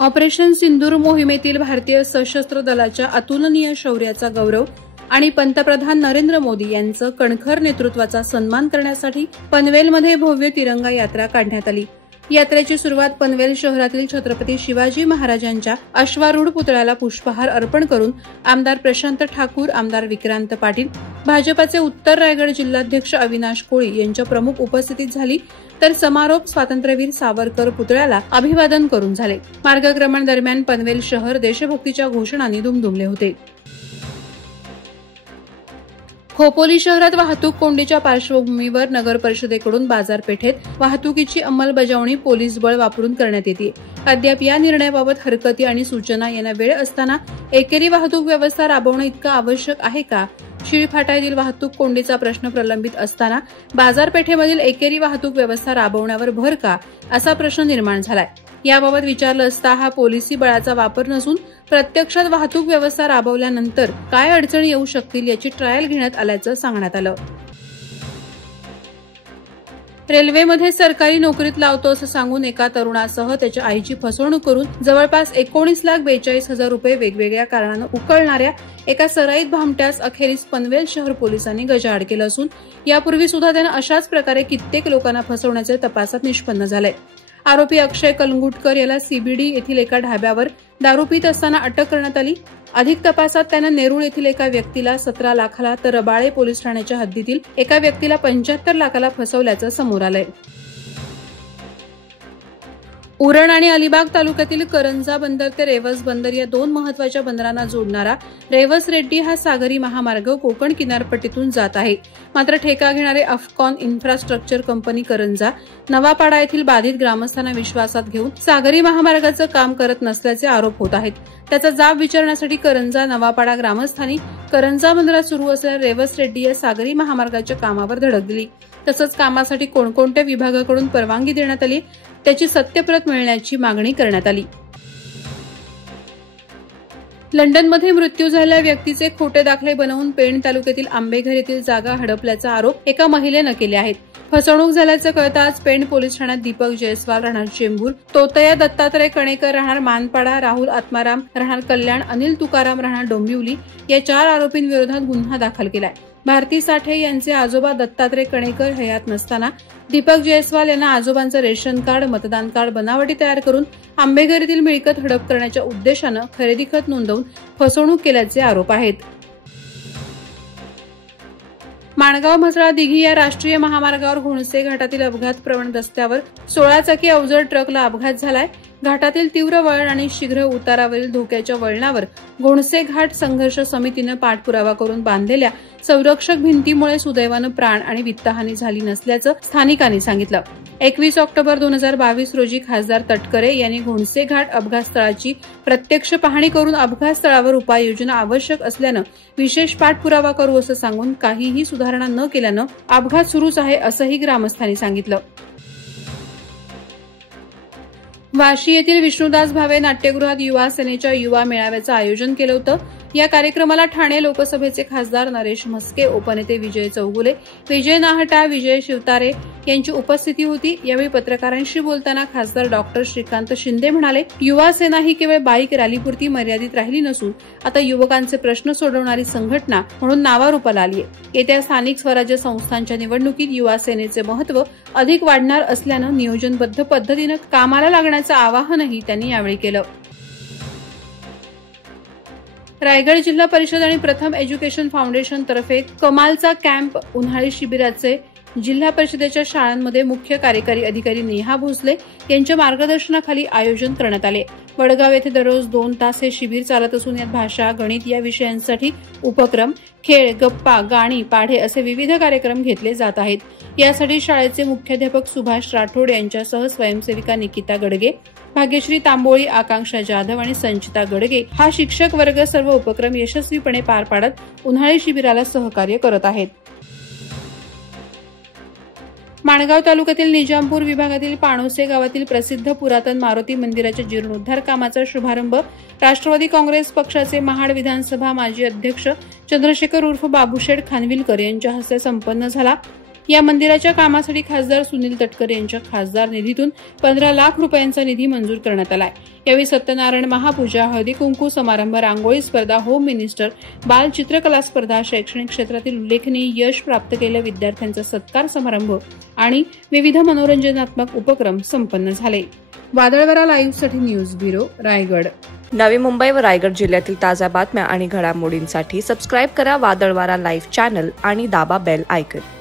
Operation सिंदूर मोहिमेतील भारतीय सशस्त्र दलाच्या अतुलनीय शौर्याचा गौरव आणि पंतप्रधान नरेंद्र मोदी यांचं कणखर नेतृत्वाचा सन्मान करण्यासाठी पनवेलमध्ये भव्य तिरंगा यात्रा काढण्यात आली। यात्रेची सुरुवात पनवेल शहरातील छत्रपती शिवाजी महाराजांच्या अश्वारूढ पुतळ्याला पुष्पहार अर्पण करून आमदार प्रशांत ठाकूर, आमदार विक्रांत पाटील, भाजपाचे उत्तर रायगड जिल्हाध्यक्ष अविनाश कोळी यांच्या प्रमुख उपस्थितीत झाली। तर समारोप स्वातंत्र्यवीर सावरकर पुतळ्याला अभिवादन करून झाले। मार्गक्रमण दरम्यान पनवेल शहर देशभक्तीच्या घोषणांनी दुमदुमले होते। खोपोली शहरात वाहतूक कोंडीच्या पार्श्वभूमीवर नगर परिषदेकडून बाजारपेठेत वाहतुकीची अंमलबजावणी पोलीस बळ वापरून करण्यात येते। अद्याप या निर्णयाबाबत हरकती आणि सूचना येण्या वेळ असताना एकेरी वाहतूक व्यवस्था राबवणं इतकं आवश्यक आहे का? शिळफाटा येथील वाहतूक कोंडीचा प्रश्न प्रलंबित असताना बाजारपेठेमधील एकेरी वाहतूक व्यवस्था राबवण्यावर भर का, असा प्रश्न निर्माण झालाय। याबाबत विचारलं असता हा पोलिसी बळाचा वापर नसून प्रत्यक्षात वाहतूक व्यवस्था राबवल्यानंतर काय अडचणी येऊ शकतील याची ट्रायल घेण्यात आल्याचं सांगण्यात आलं। रेल्वेमध्ये सरकारी नोकरीत लावतो असं सांगून एका तरुणासह त्याच्या आईची फसवणूक करून जवळपास 19,42,000 रुपये वेगवेगळ्या कारणानं उकळणाऱ्या एका सराईत भामट्यास अखेरीस पनवेल शहर पोलिसांनी गजाआड केलं असून यापूर्वी सुद्धा त्यानं अशाच प्रकारे कित्येक लोकांना फसवण्याचे तपासात निष्पन्न झालंय। आरोपी अक्षय कलंगुटकर याला सीबीडी येथील एका ढाब्यावर दारू पीत असताना अटक करण्यात आली। अधिक तपासात त्यानं नेरूळ येथील एका व्यक्तीला 17 लाखाला तर रबाळे पोलीस ठाण्याच्या हद्दीतील एका व्यक्तीला 75 लाखाला फसवल्याचं समोर आलंय। उरण आणि अलिबाग तालुक्यातील करंजा बंदर ते रेवस बंदर या दोन महत्वाच्या बंदरांना जोडणारा रेवस रेड्डी हा सागरी महामार्ग कोकण किनारपट्टीतून जात आहे। मात्र ठेका घेणारे अफकॉन इन्फ्रास्ट्रक्चर कंपनी करंजा नवापाडा येथील बाधित ग्रामस्थांना विश्वासात घेऊन सागरी महामार्गाचं काम करत नसल्याचे आरोप होत आहेत। त्याचा जाब विचारण्यासाठी करंजा नवापाडा ग्रामस्थांनी करंजा बंदरात सुरू असलेल्या रेवस रेड्डी या सागरी महामार्गाच्या कामावर धडक दिली। तसंच कामासाठी कोणकोणत्या विभागाकडून परवानगी देण्यात आली त्याची सत्यप्रत मिळण्याची मागणी करण्यात आली। लंडनमध्ये मृत्यू झालेल्या व्यक्तीचे खोटे दाखले बनवून पेण तालुक्यातील आंबेघर येथील जागा हडपल्याचा आरोप एका महिलेनं केले आहेत। फसवणूक झाल्याचं कळताच पेण पोलीस ठाण्यात दीपक जयस्वाल राहणार चेंबूर, तोतया दत्तात्रय कणेकर राहणार मानपाडा, राहुल आत्माराम राहणार कल्याण, अनिल तुकाराम राहणार डोंबिवली या 4 आरोपींविरोधात गुन्हा दाखल केलाय। भारती साठे यांचे आजोबा दत्तात्रय कणेकर हयात नसताना दीपक जयस्वाल यांना आजोबांचं रेशन कार्ड, मतदान कार्ड बनावटी तयार करून आंबेघर येथील मिळकत हडप करण्याच्या उद्देशानं खरेदी खत नोंदवून फसवणूक केल्याचे आरोप आहेत। माणगाव म्हसळा दिघी या राष्ट्रीय महामार्गावर घोणसे घाटातील अपघात प्रवण रस्त्यावर 16 चाकी अवजड ट्रकला अपघात झालाय। घाटातील तीव्र वळण आणि शीघ्र उतारावरील धोक्याच्या वळणावर घोणसे घाट संघर्ष समितीनं पाठपुरावा करून बांधलेल्या संरक्षक भिंतीमुळे सुदैवानं प्राण आणि वित्तहानी झाली नसल्याचं स्थानिकांनी सांगितलं। 21 ऑक्टोबर 2022 रोजी खासदार तटकरे यांनी घोणसे घाट अपघात स्थळाची प्रत्यक्ष पाहणी करून अपघात स्थळावर उपाययोजना आवश्यक असल्यानं विशेष पाठपुरावा करू असं सांगून काहीही सुधारणा न केल्यानं अपघात सुरूच आहे असंही ग्रामस्थांनी सांगितलं। वाशी येथील विष्णुदास भावे नाट्यगृहात युवा सेनेच्या युवा मेळाव्याचं आयोजन केलं होतं। या कार्यक्रमाला ठाणे लोकसभेचे खासदार नरेश म्हस्के, उपनेते विजय चौगुले, विजय नाहटा, विजय शिवतारे यांची उपस्थिती होती। यावेळी पत्रकारांशी बोलताना खासदार डॉक्टर श्रीकांत शिंदे म्हणाले, युवा सेना ही केवळ बाईक रॅलीपुरती मर्यादित राहिली नसून आता युवकांचे प्रश्न सोडवणारी संघटना म्हणून नावारूपाला आली आहे। येत्या स्थानिक स्वराज्य संस्थांच्या निवडणुकीत युवा सेनेचे महत्त्व अधिक वाढणार असल्यानं नियोजनबद्ध पद्धतीनं कामाला लागण्याचं आवाहनही त्यांनी यावेळी केलं। रायगड जिल्हा परिषद आणि प्रथम एज्युकेशन फाउंडेशन तर्फे कमालचा कॅम्प उन्हाळी शिबिराचे जिल्हा परिषदेच्या शाळांमध्ये मुख्य कार्यकारी अधिकारी नेहा भोसले यांच्या मार्गदर्शनाखाली आयोजन करण्यात आले। वडगाव येथे दररोज 2 तास हे शिबिर चालत असून यात भाषा, गणित या विषयांसाठी उपक्रम, खेळ, गप्पा, गाणी, पाढे असे विविध कार्यक्रम घेतले जात आहेत। यासाठी शाळेचे मुख्याध्यापक सुभाष राठोड यांच्यासह स्वयंसेविका निकिता गडगे, भाग्यश्री तांबोळी, आकांक्षा जाधव आणि संचिता गडगे हा शिक्षक वर्ग सर्व उपक्रम यशस्वीपणे पार पाडत उन्हाळी शिबिराला सहकार्य करत आहेत। माणगाव तालुक्यातील निजामपूर विभागातील पाणोसे गावातील प्रसिद्ध पुरातन मारुती मंदिराच्या जीर्णोद्धार कामाचा शुभारंभ राष्ट्रवादी काँग्रेस पक्षाचे महाड विधानसभा माजी अध्यक्ष चंद्रशेखर उर्फ बाबूशेठ खानविलकर यांच्या हस्ते संपन्न झाला। या मंदिराच्या कामासाठी खासदार सुनील तटकरे यांच्या खासदार निधीतून 15 लाख रुपयांचा निधी मंजूर करण्यात आलाय। यावेळी सत्यनारायण महापूजा, हळदी कुंकू समारंभ, रांगोळी स्पर्धा, होम मिनिस्टर, बाल चित्रकला स्पर्धा, शैक्षणिक क्षेत्रातील उल्लेखनीय यश प्राप्त केलेल्या विद्यार्थ्यांचा सत्कार समारंभ आणि विविध मनोरंजनात्मक उपक्रम संपन्न झाले। वादळवारा लाईव्हसाठी न्यूज ब्युरो, रायगड। नवी मुंबई व रायगड जिल्ह्यातील ताज्या बातम्या आणि घडामोडींसाठी सबस्क्राईब करा वादळवारा लाईव्ह चॅनल आणि दाबा बेल आयकॉन।